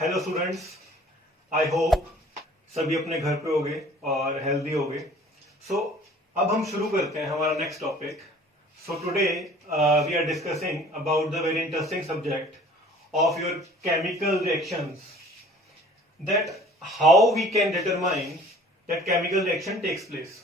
Hello students, I hope सभी अपने घर पे होंगे और हेल्दी होंगे। अब हम शुरू करते हैं हमारा next topic. Today we are discussing about the very interesting subject of your chemical reactions, that how we can determine that chemical reaction takes place.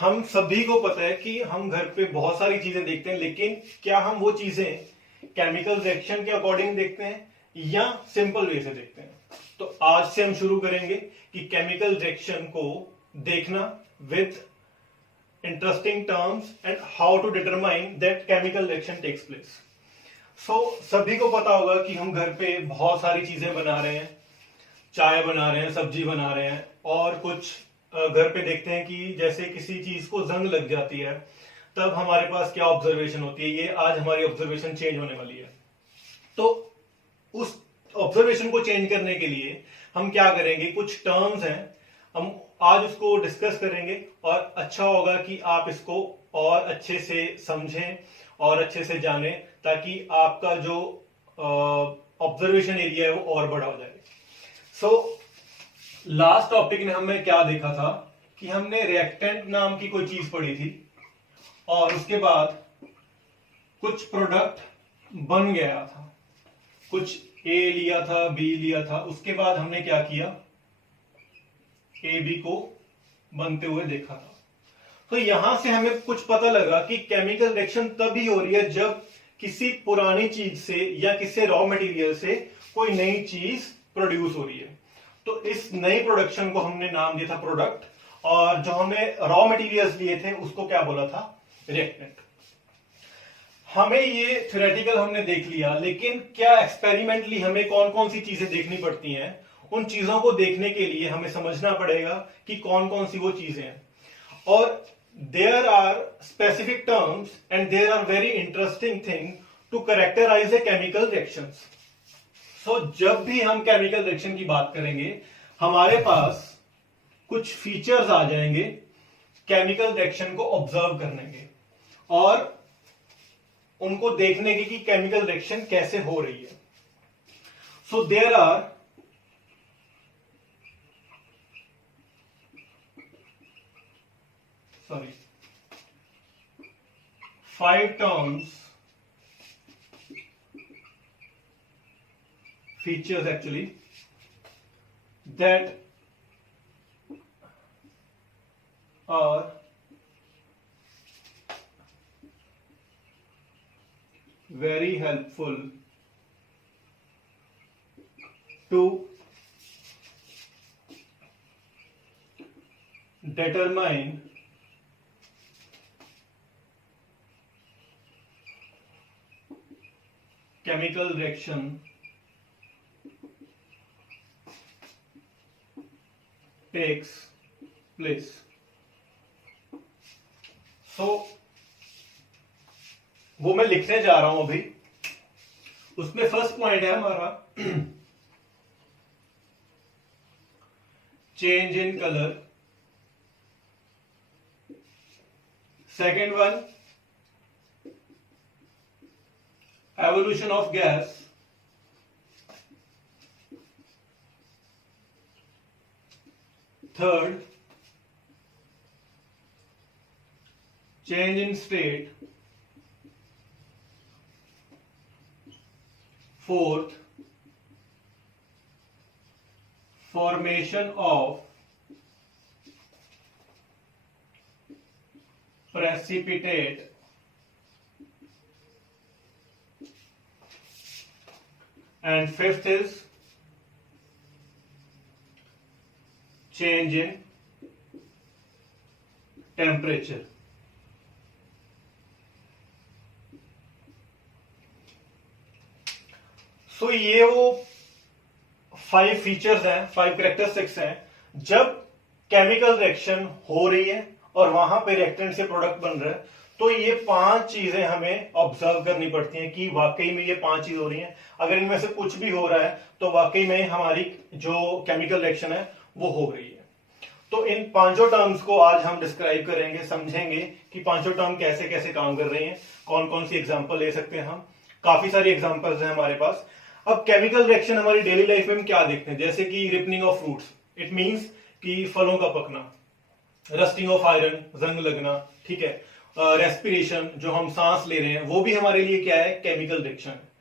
हम सभी को पता है कि हम घर पे बहुत सारी चीजें देखते हैं, लेकिन क्या हम वो चीजें केमिकल रिएक्शन के अकॉर्डिंग देखते हैं या सिंपल वे से देखते हैं? तो आज से हम शुरू करेंगे कि केमिकल रिएक्शन को देखना with interesting terms and how to determine that chemical reaction takes place. सभी को पता होगा कि हम घर पे बहुत सारी चीजें बना रहे हैं, चाय बना रहे हैं, सब्जी बना रहे हैं, और कुछ घर पे देखते हैं कि जैसे किसी चीज को जंग लग जाती है, तब हमारे पास क्या ऑब्जर्वेशन होती है। ये आज हमारी ऑब्जर्वेशन चेंज होने वाली है। तो उस ऑब्जर्वेशन को चेंज करने के लिए हम क्या करेंगे, कुछ टर्म्स हैं, हम आज उसको डिस्कस करेंगे और अच्छा होगा कि आप इसको और अच्छे से समझें और अच्छे से जानें, ताकि आपका जो ऑब्जर्वेशन एरिया है वो और बड़ा हो जाए। लास्ट टॉपिक में हमें क्या देखा था कि हमने रिएक्टेंट नाम की कोई चीज पढ़ी थी और उसके बाद कुछ प्रोडक्ट बन गया था, कुछ ए लिया था, बी लिया था, उसके बाद हमने क्या किया, ए बी को बनते हुए देखा था। तो यहां से हमें कुछ पता लगा कि केमिकल रिएक्शन तभी हो रही है जब किसी पुरानी चीज से या किसी रॉ मटेरियल से कोई नई चीज प्रोड्यूस हो रही है। तो इस नई प्रोडक्शन को हमने नाम दिया था प्रोडक्ट, और जो हमने रॉ मटेरियल्स लिए थे उसको क्या बोला था, रिएक्टेंट। हमें ये थ्योरेटिकल हमने देख लिया, लेकिन क्या एक्सपेरिमेंटली हमें कौन कौन सी चीजें देखनी पड़ती हैं? उन चीजों को देखने के लिए हमें समझना पड़ेगा कि कौन कौन सी वो चीजें हैं। और there are specific terms and there are very interesting thing to characterize a chemical reactions. जब भी हम केमिकल रिएक्शन की बात करेंगे, हमारे पास कुछ फीचर्स आ जाएंगे केमिकल रिएक्शन को ऑब्जर्व करने के और उनको देखने की कि केमिकल रिएक्शन कैसे हो रही है। There are five terms, features actually, that are very helpful to determine chemical reaction takes place. वो मैं लिखने जा रहा हूं अभी। उसमें फर्स्ट पॉइंट है हमारा change in colour, second one evolution of gas, third change in state, fourth formation of precipitate, and fifth is change in temperature. ये वो 5 फीचर्स हैं, 5 कैरेक्टरिस्टिक्स हैं जब केमिकल रिएक्शन हो रही है और वहां पे रिएक्टेंट से प्रोडक्ट बन रहा है। तो ये 5 चीजें हमें ऑब्जर्व करनी पड़ती हैं कि वाकई में ये 5 चीज हो रही हैं। अगर इनमें से कुछ भी हो रहा है तो वाकई में हमारी जो केमिकल रिएक्शन है वो हो रही है। तो इन पांचों टर्म्स को आज हम डिस्क्राइब करेंगे, समझेंगे कि पांचों टर्म कैसे कैसे काम कर रही हैं, कौन कौन सी एग्जांपल ले सकते हैं हम। काफी सारी एग्जांपल्स हैं हमारे पास। अब केमिकल रिएक्शन हमारी डेली लाइफ में हम क्या देखते हैं, जैसे कि ripening of fruits, it means कि फलों का पकना, रस्टिंग ऑफ आयरन, जंग लगना, ठीक है, रेस्पिरेशन, जो हम सांस ले रहे हैं, वो भी हमारे लिए क्या है, केमिकल रिएक्शन है।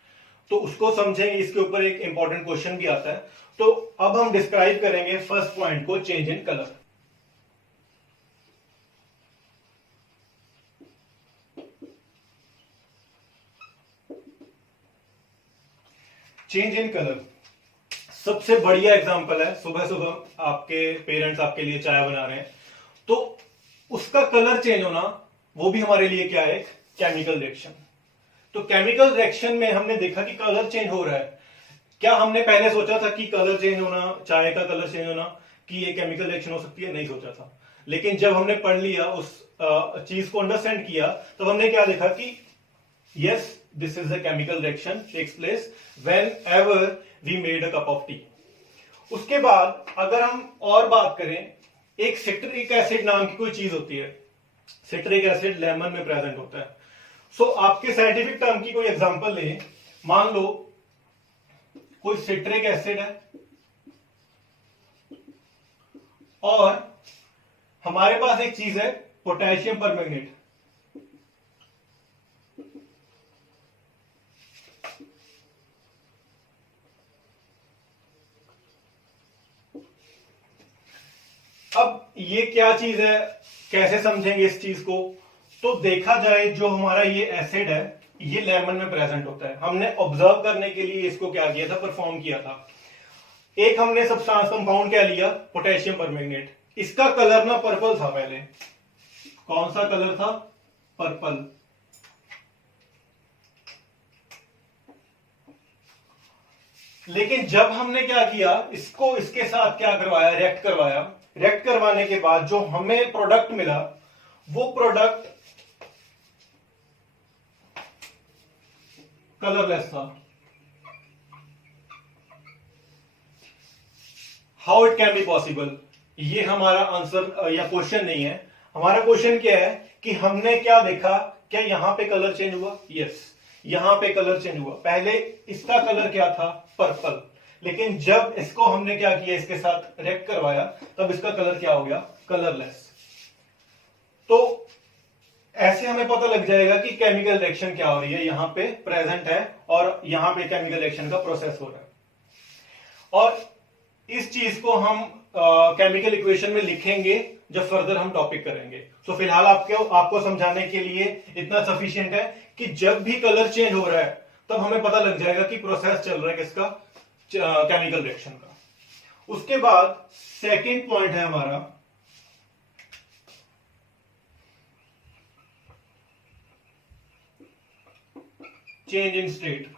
तो उसको समझेंगे, इसके ऊपर एक इंपॉर्टेंट क्वेश्चन भी आता है। तो अब हम डिस्क्राइब करेंगे फर्स्ट पॉइंट को, change in colour. Change in colour सबसे बढ़िया एग्जांपल है, सुबह सुबह आपके पेरेंट्स आपके लिए चाय बना रहे हैं, तो उसका कलर चेंज होना, वो भी हमारे लिए क्या है, केमिकल रिएक्शन। तो केमिकल रिएक्शन में हमने देखा कि कलर चेंज हो रहा है। क्या हमने पहले सोचा था कि कलर चेंज होना, चाय का कलर चेंज होना, कि ये केमिकल रिएक्शन हो सकती है? नहीं सोचा था। लेकिन जब हमने पढ़ लिया, उस चीज को अंडरस्टैंड किया, तब हमने क्या देखा कि yes, this is a chemical reaction takes place whenever we made a cup of tea. उसके बाद अगर हम और बात करें, एक सिट्रिक एसिड नाम की कोई चीज होती है, सिट्रिक एसिड लेमन में प्रेजेंट होता है। सो आपके साइंटिफिक टर्म की कोई एग्जांपल लें, मान लो कोई सिट्रिक एसिड है और हमारे पास एक चीज है पोटेशियम परमैंगनेट। अब ये क्या चीज है, कैसे समझेंगे इस चीज को? तो देखा जाए, जो हमारा ये एसिड है, ये लेमन में प्रेजेंट होता है। हमने ऑब्जर्व करने के लिए इसको क्या किया था, परफॉर्म किया था। एक हमने सब्सटेंस कंपाउंड क्या लिया, पोटेशियम परमैंगनेट। इसका कलर ना पर्पल था पहले। कौन सा कलर था? पर्पल। लेकिन जब हमने क्या किया, इसको इसके साथ क्या करवाया, रिएक्ट करवाया। रिएक्ट करवाने के बाद जो हमें प्रोडक्ट मिला, वो प्रोडक्ट कलरलेस था। How it can be possible? ये हमारा आंसर या क्वेश्चन नहीं है। हमारा क्वेश्चन क्या है कि हमने क्या देखा, क्या यहां पे कलर चेंज हुआ? यस, यहां पे कलर चेंज हुआ। पहले इसका कलर क्या था, पर्पल, लेकिन जब इसको हमने क्या किया, इसके साथ रिएक्ट करवाया, तब इसका कलर क्या हो गया, कलरलेस। तो ऐसे हमें पता लग जाएगा कि केमिकल रिएक्शन क्या हो रही है, यहां पे प्रेजेंट है और यहां पे केमिकल रिएक्शन का प्रोसेस हो रहा है। और इस चीज को हम केमिकल इक्वेशन में लिखेंगे जब फर्दर हम टॉपिक करेंगे। तो फिलहाल आपको समझाने के लिए इतना सफिशिएंट है कि जब भी कलर चेंज हो रहा है, तब हमें पता लग जाएगा कि प्रोसेस चल रहा है किसका, केमिकल रिएक्शन का। उसके बाद सेकंड पॉइंट है हमारा चेंज इन स्टेट।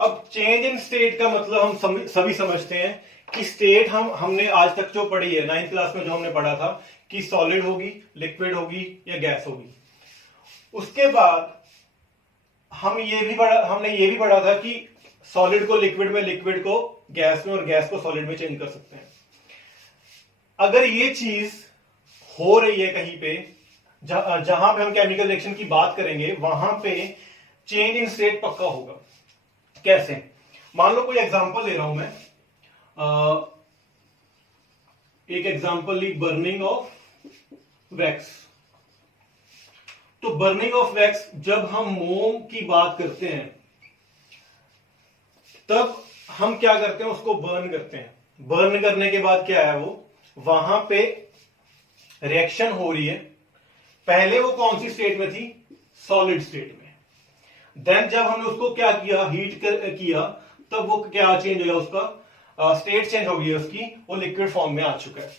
अब चेंज इन स्टेट का मतलब हम सभी समझते हैं कि स्टेट हमने आज तक जो पढ़ी है 9th क्लास में, जो हमने पढ़ा था कि सॉलिड होगी, लिक्विड होगी या गैस होगी। उसके बाद हमने ये भी पढ़ा था कि सॉलिड को लिक्विड में, लिक्विड को गैस में और गैस को सॉलिड में चेंज कर सकते हैं। अगर ये चीज हो रही है कहीं पे, जहां पे हम केमिकल रिएक्शन की बात करेंगे, वहां पे चेंज इन स्टेट पक्का होगा। कैसे? मान लो कोई एग्जांपल ले रहा हूं मैं, एक एग्जांपल ली, बर्निंग ऑफ वैक्स। तो बर्निंग ऑफ वैक्स, जब हम मोम की बात करते हैं, तब हम क्या करते हैं, उसको बर्न करते हैं। बर्न करने के बाद क्या है, वो वहां पे रिएक्शन हो रही है। पहले वो कौन सी स्टेट में थी, सॉलिड स्टेट में। देन जब हमने उसको क्या किया, हीट किया, तब वो क्या चेंज हो गया, उसका स्टेट चेंज हो गई उसकी, वो लिक्विड फॉर्म में आ चुका है।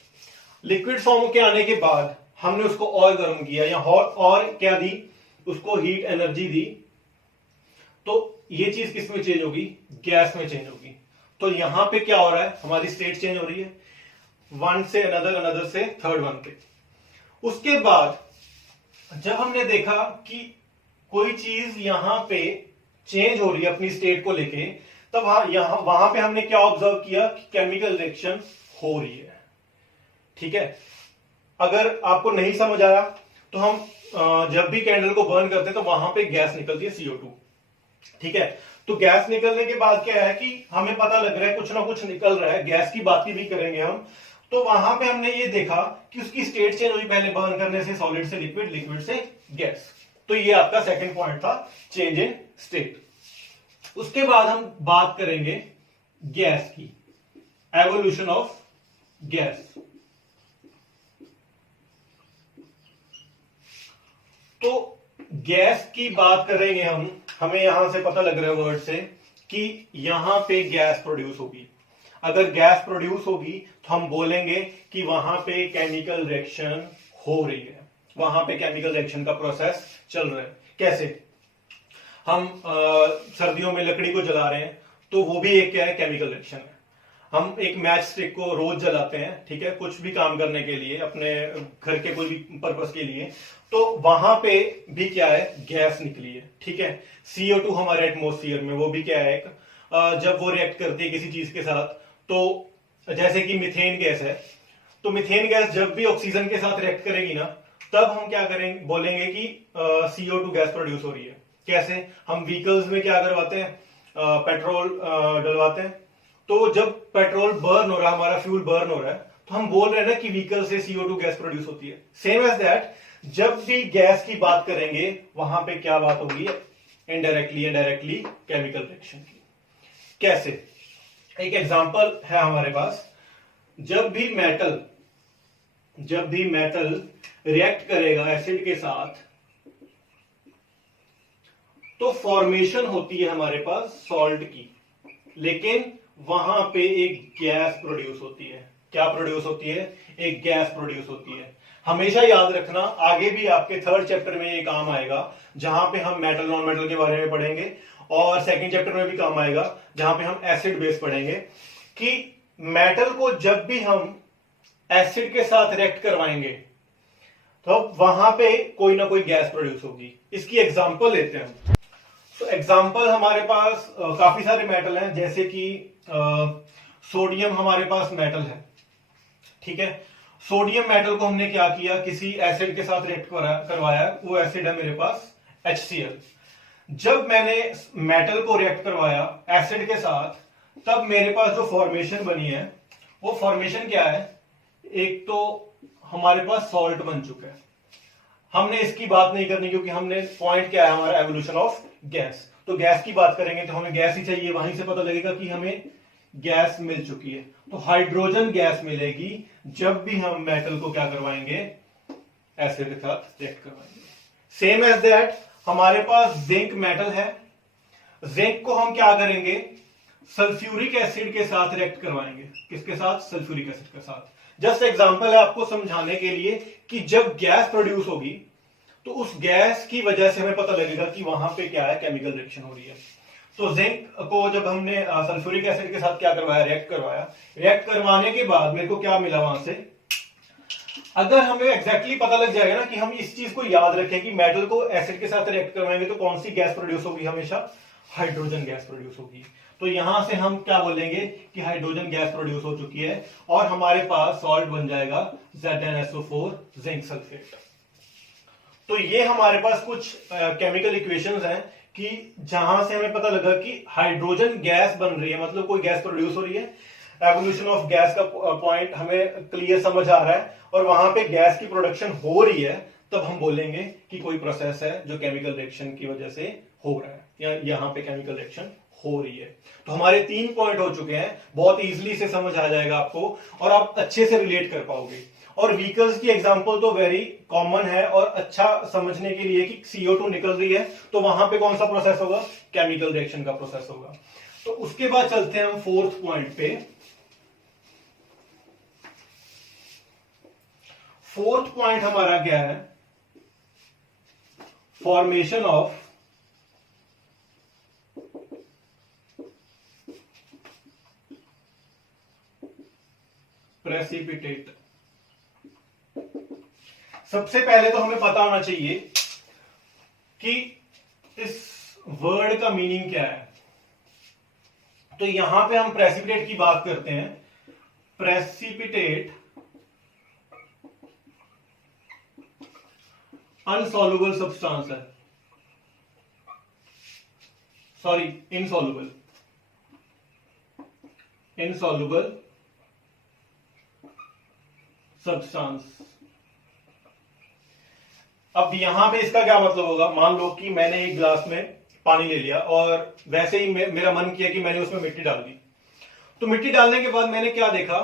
लिक्विड फॉर्म के आने के बाद हमने उसको और गर्म किया, या और क्या दी, उसको हीट एनर्जी दी, तो ये चीज किस में चेंज होगी, गैस में चेंज होगी। तो यहां पे क्या हो रहा है, हमारी स्टेट चेंज हो रही है, वन से अनदर, अनदर से थर्ड वन पे। उसके बाद जब हमने देखा कि कोई चीज यहां पे चेंज हो रही है अपनी स्टेट को लेके, तब वहां पे हमने क्या ऑब्जर्व किया कि केमिकल रिएक्शन हो रही है। ठीक है, अगर आपको नहीं समझ आया तो हम जब भी कैंडल को बर्न करते हैं तो वहां पे गैस निकलती है CO2। ठीक है। तो गैस निकलने के बाद क्या है कि हमें पता लग रहा है कुछ ना कुछ निकल रहा है, गैस की बात भी करेंगे हम। तो वहां पे हमने ये देखा कि उसकी स्टेट चेंज हुई, पहले बर्न करने से सॉलिड से लिक्विड, लिक्विड से गैस। तो ये आपका सेकंड पॉइंट था, चेंज इन स्टेट। उसके बाद हम बात करेंगे गैस की, एवोल्यूशन ऑफ गैस। तो गैस की बात करेंगे हम, हमें यहां से पता लग रहा है वर्ड से कि यहां पे गैस प्रोड्यूस होगी। अगर गैस प्रोड्यूस होगी तो हम बोलेंगे कि वहां पे केमिकल रिएक्शन हो रही है, वहां पे केमिकल रिएक्शन का प्रोसेस चल रहा है। कैसे? हम सर्दियों में लकड़ी को जला रहे हैं, तो वो भी एक क्या है, केमिकल रिएक्शन है। हम एक मैच स्टिक को रोज जलाते हैं, ठीक है, कुछ भी काम करने के लिए, अपने घर के कोई भी पर्पस के लिए, तो वहां पे भी क्या है, गैस निकली है, ठीक है। CO2 हमारे एटमोस्फियर में, वो भी क्या है, जब वो रिएक्ट करती है किसी चीज के साथ, तो जैसे कि मीथेन गैस है, तो मीथेन गैस जब भी ऑक्सीजन के साथ रिएक्ट करेगी ना, तब हम क्या करेंगे, बोलेंगे कि CO2 गैस प्रोड्यूस हो रही है। कैसे? हम व्हीकल्स में क्या करवाते हैं, पेट्रोल डलवाते हैं, तो जब पेट्रोल बर्न हो रहा है, हमारा फ्यूल बर्न हो रहा है, तो हम बोल रहे हैं ना कि व्हीकल से CO2 गैस प्रोड्यूस होती है। सेम एज दैट, जब भी गैस की बात करेंगे वहां पे क्या बात होगी, इनडायरेक्टली या डायरेक्टली केमिकल रिएक्शन की। कैसे? एक एग्जांपल है हमारे पास, जब भी मेटल रिएक्ट करेगा एसिड के साथ, तो फॉर्मेशन होती है हमारे पास सॉल्ट की, लेकिन वहां पे एक गैस प्रोड्यूस होती है। क्या प्रोड्यूस होती है? एक गैस प्रोड्यूस होती है। हमेशा याद रखना, आगे भी आपके थर्ड चैप्टर में ये काम आएगा, जहां पे हम मेटल नॉन मेटल के बारे में पढ़ेंगे, और सेकंड चैप्टर में भी काम आएगा जहां पे हम एसिड बेस पढ़ेंगे, कि मेटल को जब भी हम एसिड के साथ रिएक्ट करवाएंगे तो वहां पे कोई ना कोई गैस प्रोड्यूस होगी। इसकी एग्जांपल लेते हैं हम। तो एग्जांपल हमारे पास काफी सारे मेटल हैं, जैसे कि सोडियम हमारे पास मेटल है, ठीक है। सोडियम मेटल को हमने क्या किया, किसी एसिड के साथ रिएक्ट करवाया, वो एसिड है मेरे पास HCl। जब मैंने मेटल को रिएक्ट करवाया एसिड के साथ, तब मेरे पास जो फॉर्मेशन बनी है, वो फॉर्मेशन क्या है, एक तो हमारे पास सॉल्ट बन चुका है। हमने इसकी बात नहीं करनी, क्योंकि हमने पॉइंट क्या है हमारा, एवोल्यूशन ऑफ गैस। तो गैस की बात करेंगे तो हमें गैस ही चाहिए, वहीं से पता लगेगा कि हमें गैस मिल चुकी है। तो हाइड्रोजन गैस मिलेगी जब भी हम मेटल को क्या करवाएंगे, एसिड के साथ रिएक्ट करवाएंगे। सेम एज दैट, हमारे पास जिंक मेटल है, जिंक को हम क्या करेंगे, सल्फ्यूरिक एसिड के साथ रिएक्ट करवाएंगे। किसके साथ? सल्फ्यूरिक एसिड के साथ। जस्ट एग्जांपल है आपको समझाने के लिए कि जब गैस प्रोड्यूस होगी तो उस गैस की वजह से हमें पता लगेगा कि वहां पे क्या है, केमिकल रिएक्शन हो रही है। तो जिंक को जब हमने सल्फ्यूरिक एसिड के साथ क्या करवाया, रिएक्ट करवाया, रिएक्ट करवाने के बाद मेरे को क्या मिला वहां से, अगर हमें एग्जैक्टली पता लग जाएगा ना कि हम इस चीज को याद रखें कि मेटल को एसिड के साथ रिएक्ट करवाएंगे तो कौन सी गैस प्रोड्यूस होगी, हमेशा हाइड्रोजन गैस प्रोड्यूस होगी। तो यहां से हम क्या बोलेंगे कि हाइड्रोजन गैस प्रोड्यूस हो चुकी है, और हमारे पास सॉल्ट बन जाएगा ZnSO4 जिंक सल्फेट। तो ये हमारे पास कुछ केमिकल इक्वेशंस हैं कि जहां से हमें पता लगा कि हाइड्रोजन गैस बन रही है, मतलब कोई गैस प्रोड्यूस हो रही है। एवोल्यूशन ऑफ गैस का पॉइंट हमें क्लियर समझ आ रहा है, और वहां पे गैस की प्रोडक्शन हो रही है, तब हम बोलेंगे कि कोई प्रोसेस है जो केमिकल रिएक्शन की वजह से हो रहा है, या यहां पे केमिकल रिएक्शन हो रही है। तो हमारे 3 पॉइंट हो चुके हैं, बहुत इजीली से समझ आ जाएगा आपको, और आप अच्छे से रिलेट कर पाओगे। और व्हीकल्स की एग्जांपल तो वेरी कॉमन है, और अच्छा समझने के लिए कि CO2 निकल रही है, तो वहां पे कौन सा प्रोसेस होगा, केमिकल रिएक्शन का प्रोसेस होगा। तो उसके बाद चलते हैं हम 4th पॉइंट पे। 4th पॉइंट हमारा क्या है, फॉर्मेशन ऑफ प्रेसिपिटेट। सबसे पहले तो हमें पता होना चाहिए कि इस वर्ड का मीनिंग क्या है। तो यहां पे हम प्रेसिपिटेट की बात करते हैं। प्रेसिपिटेट अनसॉल्युबल सब्सटेंस है, सॉरी इनसॉल्युबल, इनसॉल्युबल सब्सटेंस। अब यहां पे इसका क्या मतलब होगा, मान लो कि मैंने एक गिलास में पानी ले लिया और वैसे ही मेरा मन किया कि मैंने उसमें मिट्टी डाल दी। तो मिट्टी डालने के बाद मैंने क्या देखा,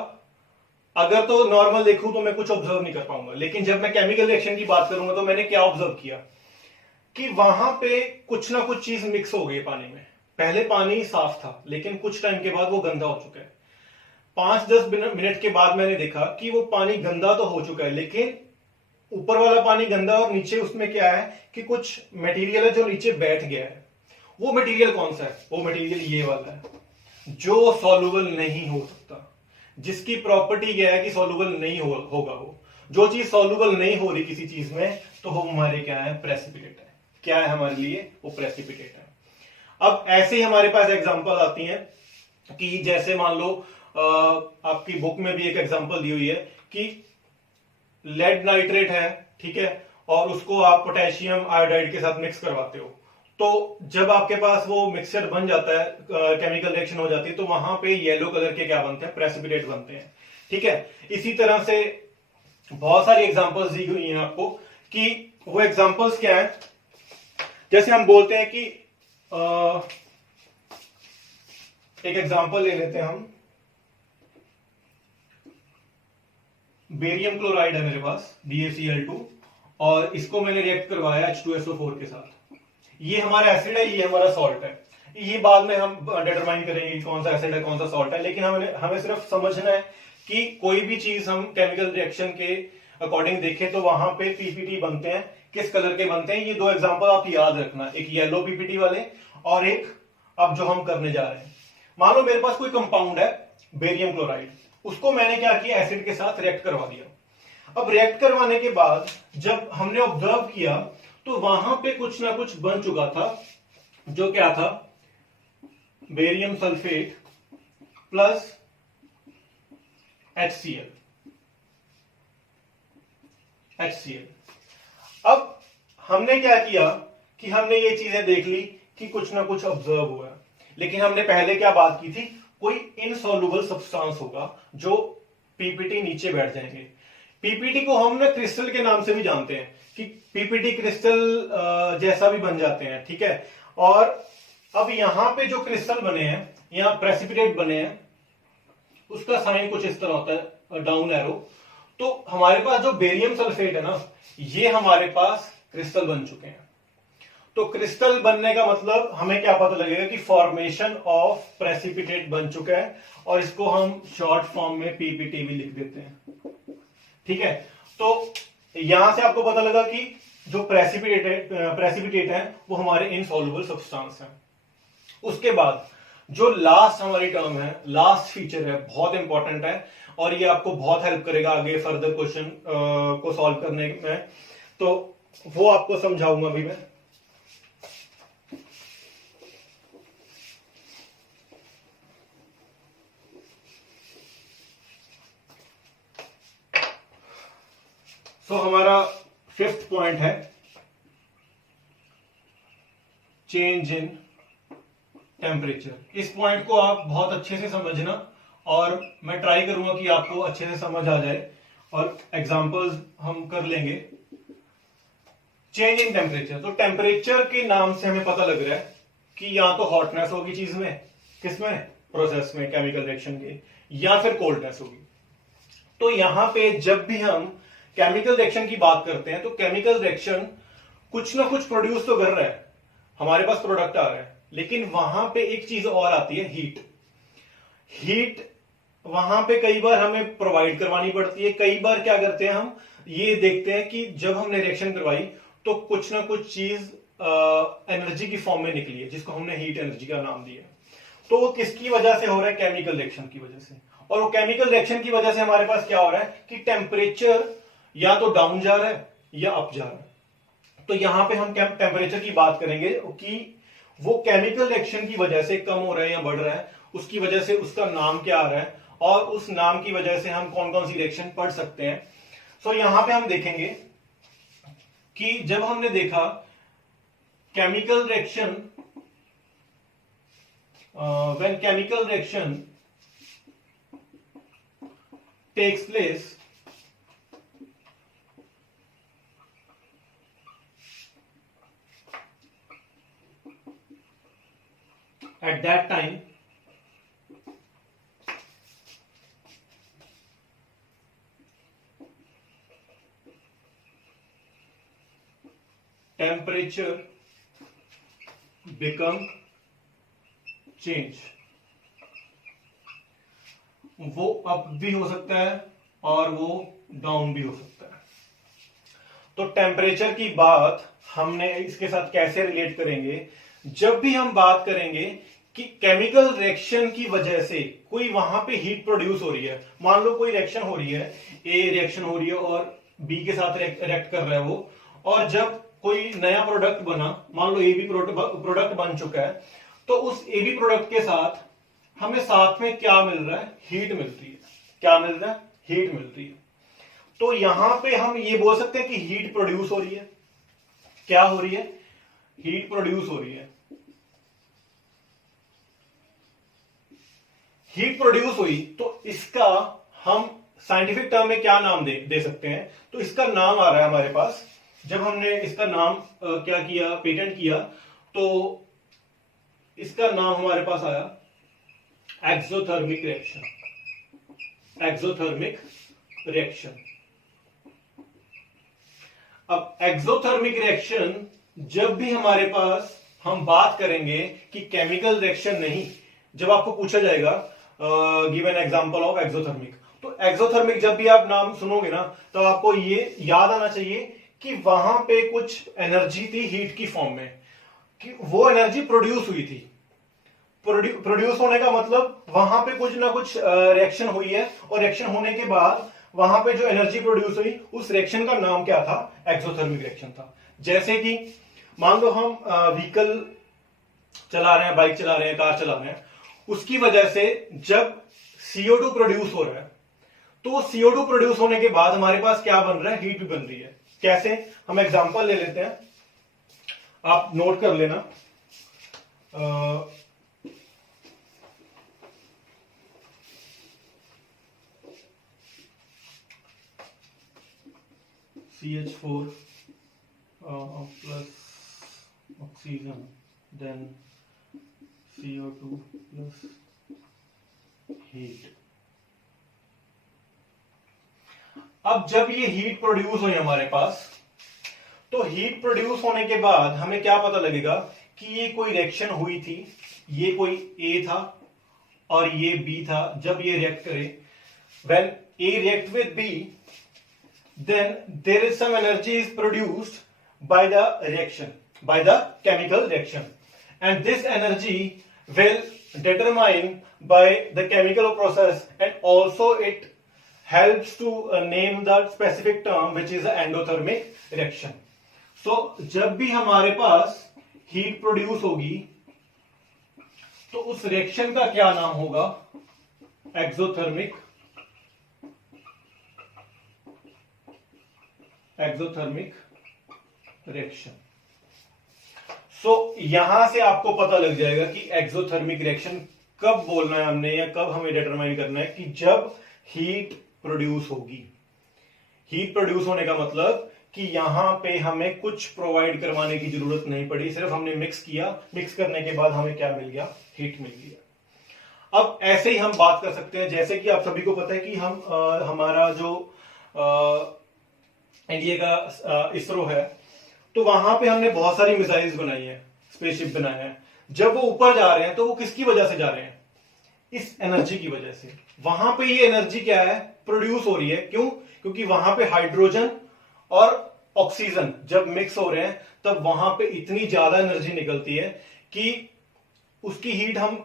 अगर तो नॉर्मल देखूं तो मैं कुछ ऑब्जर्व नहीं कर पाऊंगा, लेकिन जब मैं केमिकल रिएक्शन की बात करूंगा तो मैंने क्या ऑब्जर्व किया कि वहां पे कुछ ना कुछ चीज मिक्स हो गई पानी में। पहले पानी साफ था लेकिन कुछ टाइम के बाद वो गंदा हो चुका है। 5-10 मिनट के बाद मैंने देखा कि वो पानी गंदा तो हो चुका है, लेकिन ऊपर वाला पानी गंदा और नीचे उसमें क्या है कि कुछ मटेरियल है जो नीचे बैठ गया है। वो मटेरियल कौन सा है, वो मटेरियल ये वाला है जो सॉल्युबल नहीं हो सकता, जिसकी प्रॉपर्टी क्या है कि सॉल्युबल नहीं होगा। वो जो चीज सॉल्युबल नहीं हो रही किसी चीज में तो वो हमारे क्या है, प्रेसिपिटेट है। क्या है हमारे लिए, वो प्रेसिपिटेट है। अब ऐसे ही हमारे पास एग्जांपल आती हैं कि जैसे मान लो आपकी बुक में भी एक एग्जांपल दी हुई है कि लेड नाइट्रेट है, ठीक है, और उसको आप पोटेशियम आयोडाइड के साथ मिक्स करवाते हो। तो जब आपके पास वो मिक्सचर बन जाता है, केमिकल रिएक्शन हो जाती है, तो वहां पे येलो कलर के क्या बनते हैं, प्रेसिपिटेट बनते हैं। ठीक है, इसी तरह से बहुत सारी एग्जांपल्स दी हुई हैं आपको कि वो एग्जांपल्स क्या है। जैसे हम बोलते हैं कि एक एग्जांपल ले लेते हैं हम, बेरियम क्लोराइड है मेरे पास BaCl2 और इसको मैंने रिएक्ट करवाया H2SO4 के साथ। ये हमारा एसिड है, ये हमारा सॉल्ट है। ये बाद में हम डिटरमाइन करेंगे कि कौन सा एसिड है कौन सा सॉल्ट है, लेकिन हमें सिर्फ समझना है कि कोई भी चीज हम केमिकल रिएक्शन के अकॉर्डिंग देखें तो वहां पे पीपीटी बनते हैं, किस कलर के बनते हैं। ये दो एग्जांपल आप याद रखना, एक येलो पीपीटी वाले और एक अब जो हम करने जा रहे हैं। मान लो मेरे पास कोई कंपाउंड है बेरियम क्लोराइड, उसको मैंने क्या किया, एसिड के साथ रिएक्ट करवा दिया। अब रिएक्ट करवाने के बाद जब हमने ऑब्जर्व किया तो वहां पे कुछ ना कुछ बन चुका था, जो क्या था, बेरियम सल्फेट प्लस HCl। अब हमने क्या किया कि हमने ये चीजें देख ली कि कुछ ना कुछ ऑब्जर्व हुआ, लेकिन हमने पहले क्या बात की थी, कोई इनसॉल्युबल सब्सटेंस होगा जो पीपीटी नीचे बैठ जाएंगे। पीपीटी को हम ना क्रिस्टल के नाम से भी जानते हैं कि पीपीटी क्रिस्टल जैसा भी बन जाते हैं, ठीक है। और अब यहां पे जो क्रिस्टल बने हैं, यहां प्रेसिपिटेट बने हैं, उसका साइन कुछ इस तरह होता है, डाउन एरो। तो हमारे पास जो बेरियम सल्फेट है ना, ये हमारे पास क्रिस्टल बन चुके हैं। तो क्रिस्टल बनने का मतलब हमें क्या पता लगेगा कि फॉर्मेशन ऑफ प्रेसिपिटेट बन चुका है, और इसको हम शॉर्ट फॉर्म में पीपीटी भी लिख देते हैं। ठीक है, तो यहां से आपको पता लगा कि जो प्रेसिपिटेट है वो हमारे इनसॉल्युबल सब्सटेंस है। उसके बाद जो लास्ट हमारी टर्म है, लास्ट फीचर है, बहुत इंपॉर्टेंट है और ये आपको बहुत हेल्प करेगा आगे फर्दर क्वेश्चन को सॉल्व करने में। तो वो आपको समझाऊंगा अभी मैं। हमारा 5th पॉइंट है चेंज इन टेम्परेचर। इस पॉइंट को आप बहुत अच्छे से समझना और मैं ट्राई करूंगा कि आपको अच्छे से समझ आ जाए और एग्जांपल्स हम कर लेंगे। चेंज इन टेम्परेचर, तो टेम्परेचर के नाम से हमें पता लग रहा है कि या तो हॉटनेस होगी चीज में, किसमें, प्रोसेस में, केमिकल रिएक्शन के, या फिर कोल्डनेस होगी। तो यहां पे जब भी हम केमिकल रिएक्शन की बात करते हैं तो केमिकल रिएक्शन कुछ ना कुछ प्रोड्यूस तो कर रहा है, हमारे पास प्रोडक्ट आ रहा है, लेकिन वहां पे एक चीज और आती है, हीट वहां पे कई बार हमें प्रोवाइड करवानी पड़ती है। कई बार क्या करते हैं, हम ये देखते हैं कि जब हमने रिएक्शन करवाई तो कुछ ना कुछ चीज एनर्जी की फॉर्म में निकली है, जिसको हमने हीट एनर्जी का नाम दिया। तो वो किसकी वजह से हो रहा है, केमिकल रिएक्शन की वजह से। और वो केमिकल रिएक्शन की वजह से हमारे पास क्या हो रहा है कि टेम्परेचर या तो डाउन जा रहा है या अप जा रहा है। तो यहां पे हम टेम्परेचर की बात करेंगे कि वो केमिकल रिएक्शन की वजह से कम हो रहा है या बढ़ रहा है, उसकी वजह से उसका नाम क्या आ रहा है और उस नाम की वजह से हम कौन कौन सी रिएक्शन पढ़ सकते हैं। सो यहां पे हम देखेंगे कि जब हमने देखा chemical reaction when chemical reaction takes place, at that time temperature become change, वो अप भी हो सकता है और वो डाउन भी हो सकता है। तो टेम्परेचर की बात हमने इसके साथ कैसे रिलेट करेंगे, जब भी हम बात करेंगे कि केमिकल रिएक्शन की वजह से कोई वहां पे हीट प्रोड्यूस हो रही है, मान लो कोई रिएक्शन हो रही है, ए रिएक्शन हो रही है और बी के साथ रिएक्ट कर रहा है वो, और जब कोई नया प्रोडक्ट बना, मान लो ए बी प्रोडक्ट बन चुका है, तो उस ए बी प्रोडक्ट के साथ हमें साथ में क्या मिल रहा है, हीट मिलती है। क्या मिल रहा है, हीट मिलती है। तो यहां पे हम ये बोल सकते हैं कि हीट प्रोड्यूस हो रही है। क्या हो रही है, हीट प्रोड्यूस हो रही है। हीट प्रोड्यूस हुई तो इसका हम साइंटिफिक टर्म में क्या नाम दे सकते हैं, तो इसका नाम आ रहा है हमारे पास। जब हमने इसका नाम क्या किया, पेटेंट किया, तो इसका नाम हमारे पास आया एक्सोथर्मिक रिएक्शन। Exothermic reaction. अब एक्सोथर्मिक रिएक्शन जब भी हमारे पास हम बात करेंगे कि केमिकल रिएक्शन नहीं, जब आपको पूछा जाएगा give an example of exothermic, तो एक्सोथर्मिक जब भी आप नाम सुनोगे ना, तो आपको ये याद आना चाहिए कि वहां पे कुछ एनर्जी थी हीट की फॉर्म में, कि वो एनर्जी प्रोड्यूस हुई थी। प्रोड्यूस होने का मतलब वहां पे कुछ ना कुछ रिएक्शन हुई है, और रिएक्शन होने के बाद वहां पे जो एनर्जी प्रोड्यूस हुई, उस रिएक्शन का नाम क्या था, एक्सोथर्मिक रिएक्शन था। जैसे कि मान लो हम व्हीकल चला रहे हैं, बाइक चला रहे हैं, कार चला रहे हैं, उसकी वजह से जब CO2 प्रोड्यूस हो रहा है, तो CO2 प्रोड्यूस होने के बाद हमारे पास क्या बन रहा है, हीट भी बन रही है। कैसे, हम एग्जांपल ले लेते हैं, आप नोट कर लेना। CH4 plus oxygen, then CO2 plus heat। अब जब ये हीट प्रोड्यूस हुई हमारे पास, तो हीट प्रोड्यूस होने के बाद हमें क्या पता लगेगा कि ये कोई रिएक्शन हुई थी, ये कोई A था और ये B था। जब ये रिएक्ट करे, when A react with B, then there is some energy is produced by the reaction, by the chemical reaction, and this energy will determine by the chemical process, and also it helps to name the specific term which is the endothermic reaction. So जब भी हमारे पास heat produce होगी, तो उस reaction का क्या नाम होगा, एक्सोथर्मिक रिएक्शन। सो यहां से आपको पता लग जाएगा कि एक्सोथर्मिक रिएक्शन कब बोलना है हमने, या कब हमें डिटरमाइन करना है कि जब हीट प्रोड्यूस होगी। हीट प्रोड्यूस होने का मतलब कि यहां पे हमें कुछ प्रोवाइड करवाने की जरूरत नहीं पड़ी, सिर्फ हमने मिक्स किया, मिक्स करने के बाद हमें क्या मिल गया, हीट मिल गया। अब ऐसे ही हम बात कर सकते हैं, जैसे कि आप सभी को पता है कि हम हमारा जो इंडिया का इसरो है, तो वहां पे हमने बहुत सारी मिसाइल्स बनाई है, स्पेसशिप बनाए हैं। जब वो ऊपर जा रहे हैं तो वो किसकी वजह से जा रहे हैं, इस एनर्जी की वजह से। वहां पे ये एनर्जी क्या है, प्रोड्यूस हो रही है। क्यों, क्योंकि वहां पे हाइड्रोजन और ऑक्सीजन जब मिक्स हो रहे हैं, तब वहां पे इतनी ज्यादा एनर्जी निकलती है कि उसकी हीट हम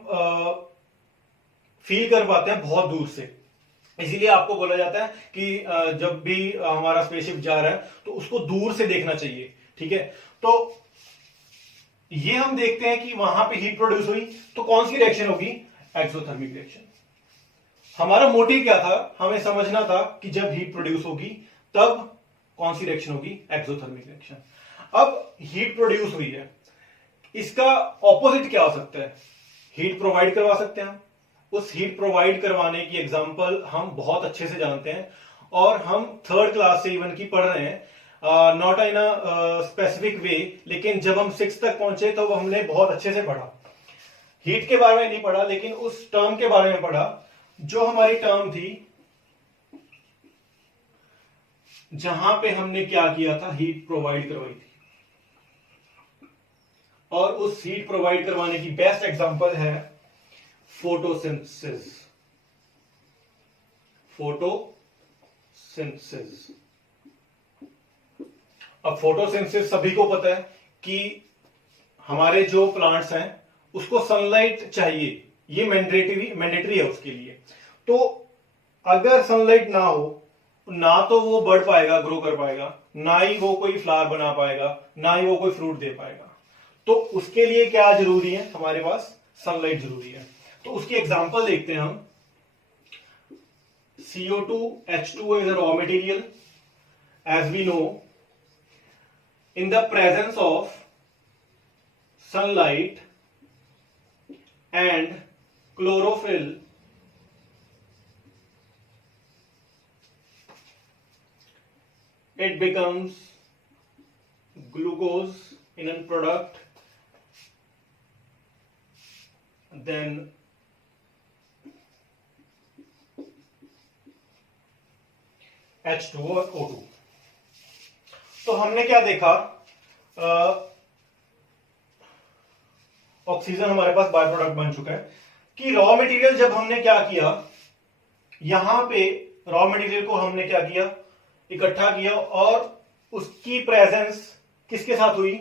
फील कर पाते हैं बहुत दूर से। इसीलिए आपको बोला जाता है कि जब भी हमारा स्पेसशिप जा रहा है तो उसको दूर से देखना चाहिए, ठीक है। तो ये हम देखते हैं कि वहां पे हीट प्रोड्यूस हुई, तो कौन सी रिएक्शन होगी, एक्सोथर्मिक रिएक्शन। हमारा मोटिव क्या था, हमें समझना था कि जब हीट प्रोड्यूस होगी तब कौन सी रिएक्शन होगी, एक्सोथर्मिक रिएक्शन। अब हीट प्रोड्यूस हुई है, इसका ऑपोजिट क्या हो सकता है, हीट प्रोवाइड करवा सकते हैं हम। उस हीट प्रोवाइड करवाने की एग्जांपल हम बहुत अच्छे से जानते हैं और हम थर्ड क्लास से इवन की पढ़ रहे हैं, not in a specific way, लेकिन जब हम 6 तक पहुंचे तो हमने बहुत अच्छे से पढ़ा। हीट के बारे में नहीं पढ़ा लेकिन उस टर्म के बारे में पढ़ा जो हमारी टर्म थी जहां पे हमने क्या किया था, हीट प्रोवाइड करवाई थी। और उस हीट प्रोवाइड करवाने की बेस्ट एग्जांपल है फोटोसिंथेसिस। फोटोसिंथेसिस। अब फोटोसिंथेसिस सभी को पता है कि हमारे जो प्लांट्स हैं उसको सनलाइट चाहिए, ये मैंडेटरी है उसके लिए। तो अगर सनलाइट ना हो, ना तो वो बढ़ पाएगा, ग्रो कर पाएगा, ना ही वो कोई फ्लावर बना पाएगा, ना ही वो कोई फ्रूट दे पाएगा। तो उसके लिए क्या जरूरी है, हमारे पास सनलाइट जरूरी है। तो उसकी एग्जांपल देखते हैं हम। CO2, H2O is a raw material. As we know, in the presence of sunlight and chlorophyll, it becomes glucose in a product, then H2O और O2। तो हमने क्या देखा, ऑक्सीजन हमारे पास बाय प्रोडक्ट बन चुका है कि रॉ मटेरियल जब हमने क्या किया, यहां पे रॉ मटेरियल को हमने क्या किया, इकट्ठा किया और उसकी प्रेजेंस किसके साथ हुई,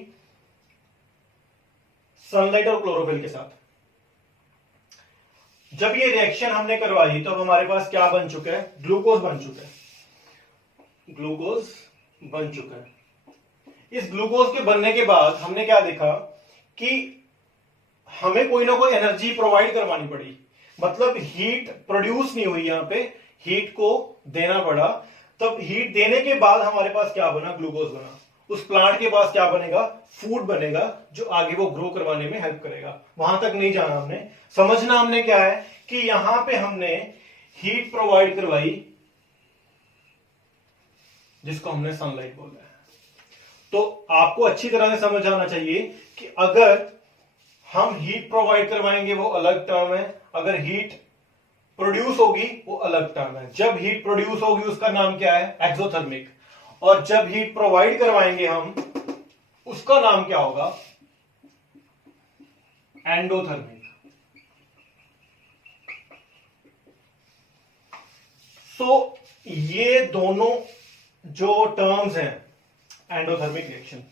सनलाइट और क्लोरोफिल के साथ। जब ये रिएक्शन हमने करवाई तो अब हमारे पास क्या बन चुका है, ग्लूकोज बन चुका है। ग्लूकोज बन चुका है। इस ग्लूकोज के बनने के बाद हमने क्या देखा कि हमें कोई ना कोई एनर्जी प्रोवाइड करवानी पड़ी, मतलब हीट प्रोड्यूस नहीं हुई, यहां पे हीट को देना पड़ा। तब हीट देने के बाद हमारे पास क्या बना, ग्लूकोज बना। उस प्लांट के पास क्या बनेगा, फूड बनेगा जो आगे वो ग्रो करवाने में हेल्प करेगा। वहां तक नहीं जाना हमने, समझना हमने क्या है कि यहां पे हमने हीट प्रोवाइड करवाई जिसको हमने सनलाइट बोला है। तो आपको अच्छी तरह से समझ आना चाहिए कि अगर हम हीट प्रोवाइड करवाएंगे वो अलग टर्म है, अगर हीट प्रोड्यूस होगी वो अलग टर्म है। जब हीट प्रोड्यूस होगी उसका नाम क्या है, एक्सोथर्मिक, और जब हीट प्रोवाइड करवाएंगे हम उसका नाम क्या होगा, एंडोथर्मिक। सो ये दोनों जो टर्म्स हैं, एंडोथर्मिक रिएक्शन,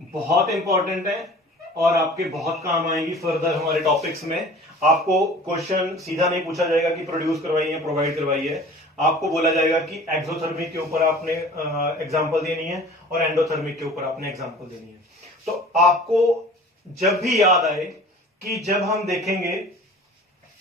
बहुत इंपॉर्टेंट है और आपके बहुत काम आएंगी फर्दर हमारे टॉपिक्स में। आपको क्वेश्चन सीधा नहीं पूछा जाएगा कि प्रोड्यूस करवाई है, प्रोवाइड करवाई है। आपको बोला जाएगा कि एक्सोथर्मिक के ऊपर आपने एग्जांपल देनी है और एंडोथर्मिक के ऊपर आपने एग्जांपल देनी है। तो आपको जब भी याद आए कि जब हम देखेंगे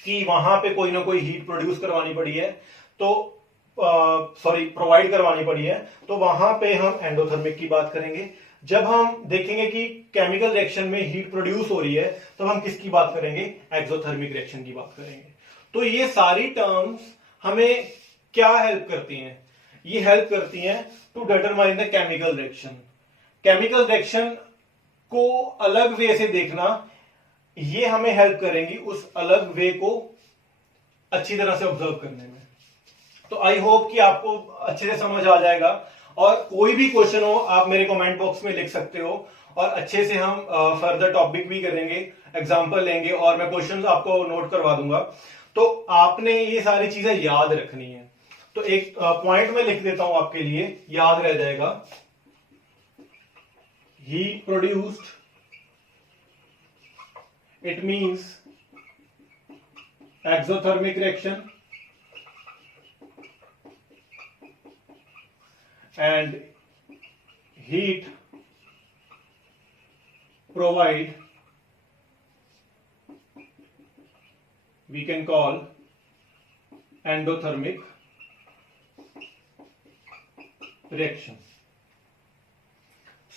कि वहां पे कोई ना कोई हीट प्रोड्यूस करवानी पड़ी है, तो प्रोवाइड करवानी पड़ी है, तो वहां पे हम एंडोथर्मिक की बात करेंगे। जब हम देखेंगे कि केमिकल रिएक्शन में हीट प्रोड्यूस हो रही है तो हम किसकी बात करेंगे, एक्सोथर्मिक रिएक्शन की बात करेंगे। तो ये सारी टर्म्स हमें क्या हेल्प करती हैं, ये हेल्प करती हैं to determine the chemical reaction. Chemical reaction को अलग वे से देखना, ये हमें हेल्प करेंगी उस अलग वे को अच्छी तरह से ऑब्जर्व करने में। तो आई होप कि आपको अच्छे से समझ आ जाएगा, और कोई भी क्वेश्चन हो आप मेरे कमेंट बॉक्स में लिख सकते हो और अच्छे से हम फर्दर टॉपिक भी करेंगे, एग्जांपल लेंगे और मैं क्वेश्चंस आपको नोट करवा दूंगा। तो आपने ये सारी चीजें याद रखनी है। तो एक पॉइंट में लिख देता हूं आपके लिए, याद रह जाएगा। Heat produced, it means exothermic reaction, and heat provide, we can call endothermic reaction.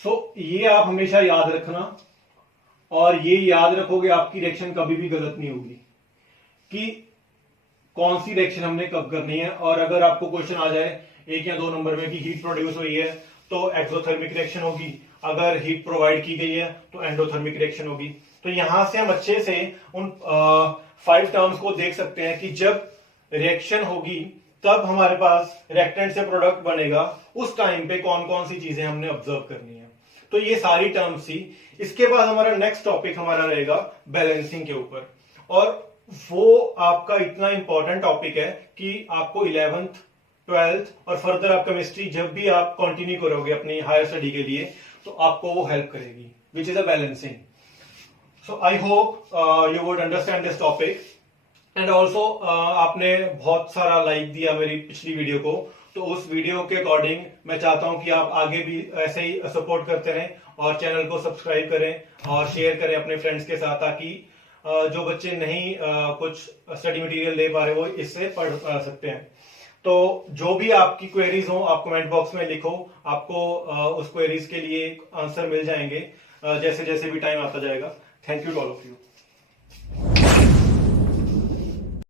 So ये आप हमेशा याद रखना और ये याद रखोगे आपकी रिएक्शन कभी भी गलत नहीं होगी कि कौन सी रिएक्शन हमने कब करनी है। और अगर आपको क्वेश्चन आ जाए 1 या 2 नंबर में कि हीट प्रोड्यूस हुई है तो एक्सोथर्मिक रिएक्शन होगी, अगर हीट प्रोवाइड की गई है तो एंडोथर्मिक रिएक्शन होगी। तो यहां से हम अच्छे से उन 5 टर्म्स को देख सकते हैं कि जब रिएक्शन होगी तब हमारे पास रिएक्टेंट से प्रोडक्ट बनेगा, उस टाइम पे कौन कौन सी चीजें हमने ऑब्जर्व करनी है। तो ये सारी टर्म्स थी। इसके बाद हमारा नेक्स्ट टॉपिक हमारा रहेगा बैलेंसिंग के ऊपर, और वो आपका इतना इंपॉर्टेंट टॉपिक है कि आपको 11th 12th और फर्दर आप केमिस्ट्री जब भी आप कंटिन्यू करोगे अपनी हायर स्टडी के लिए तो आपको वो हेल्प करेगी, which is a balancing. So I hope you would understand this topic and also आपने बहुत सारा लाइक दिया मेरी पिछली वीडियो को, तो उस वीडियो के अकॉर्डिंग मैं चाहता हूं कि आप आगे भी ऐसे ही सपोर्ट करते रहें और चैनल को सब्सक्राइब करें और शेयर करें अपने फ्रेंड्स के साथ, ताकि जो बच्चे नहीं कुछ स्टडी मटेरियल ले पा रहे वो इससे पढ़ सकते हैं। तो जो भी आपकी क्वेरीज हो आप कमेंट बॉक्स में लिखो, आपको उस क्वेरीज के लिए आंसर मिल जाएंगे जैसे जैसे भी टाइम आता जाएगा। Thank you all of you.